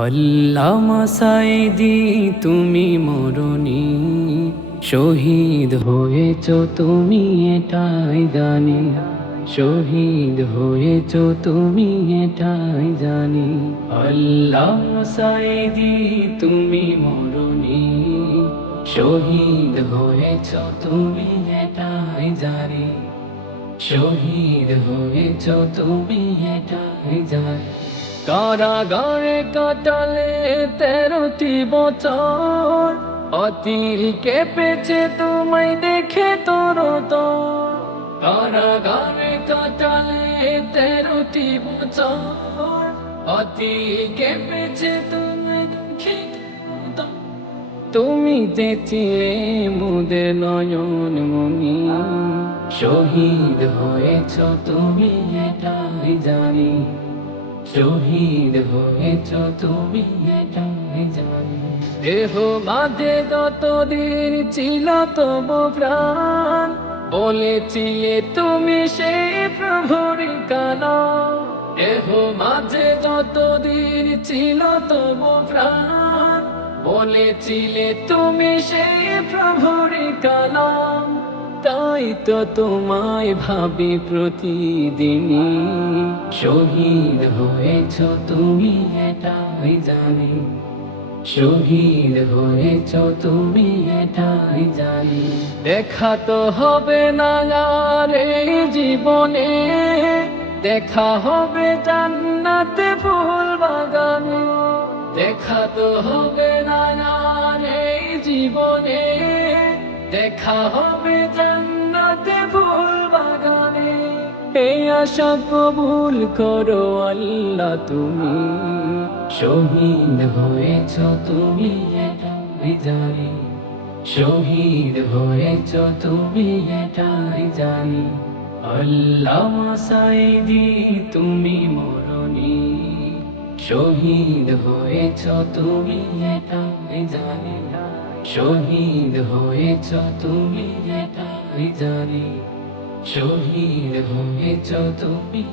আল্লামা সাঈদী তুমি মরণি, শহীদ হয়েছ তুমি এটাই জানি, শহীদ হয়েছ তুমি এটাই জানি। আল্লামা সাঈদী তুমি মরণি, শহীদ হয়েছ তুমি এটাই জানি, শহীদ হয়েছ তুমি এটাই জানি। কারাগারে কাটালে 13টি বছর, অতির কেঁপেছে তোমায় দেখে তোর তো। কারাগারে কাটালে 13টি বছর, অতির কেঁপেছে তোমায় দেখে তোর তো। তুমি যে ছিলে মোদের নয়ন মনি, শহীদ হয়েছ তুমি এটাই জানি, শহীদ হয়েছ তুমি এটাই জানি। দেহ মাঝে যতদিন ছিল তবু প্রাণ, বলেছিলে তুমি সেই প্রভুর কালাম। দেহ মাঝে যতদিন ছিল তবু প্রাণ, বলেছিলে তুমি সেই প্রভুর কালাম। তাই তো তোমায় ভাবি প্রতিদিনই, শহীদ হয়েছ তুমি এটাই জানি, শহীদ হয়েছ তুমি এটাই জানি। দেখা তো হবে না আর এই জীবনে, দেখা হবে জান্নাতে ফুল বাগানে। দেখা তো হবে না আর এই জীবনে, দেখা হবে জান্নাতে ফুল বাগানে। এই আশা কবুল করো আল্লাহ তুমি, শহীদ হয়েছ তুমি এটাই জানি, শহীদ হয়েছ তুমি এটাই জানি। আল্লামা সাঈদী তুমি মরণি, শহীদ হয়েছ তুমি এটাই জানি, শহীদ হয়েছ তুমি এটাই জানি, শহীদ হয়েছ তুমি।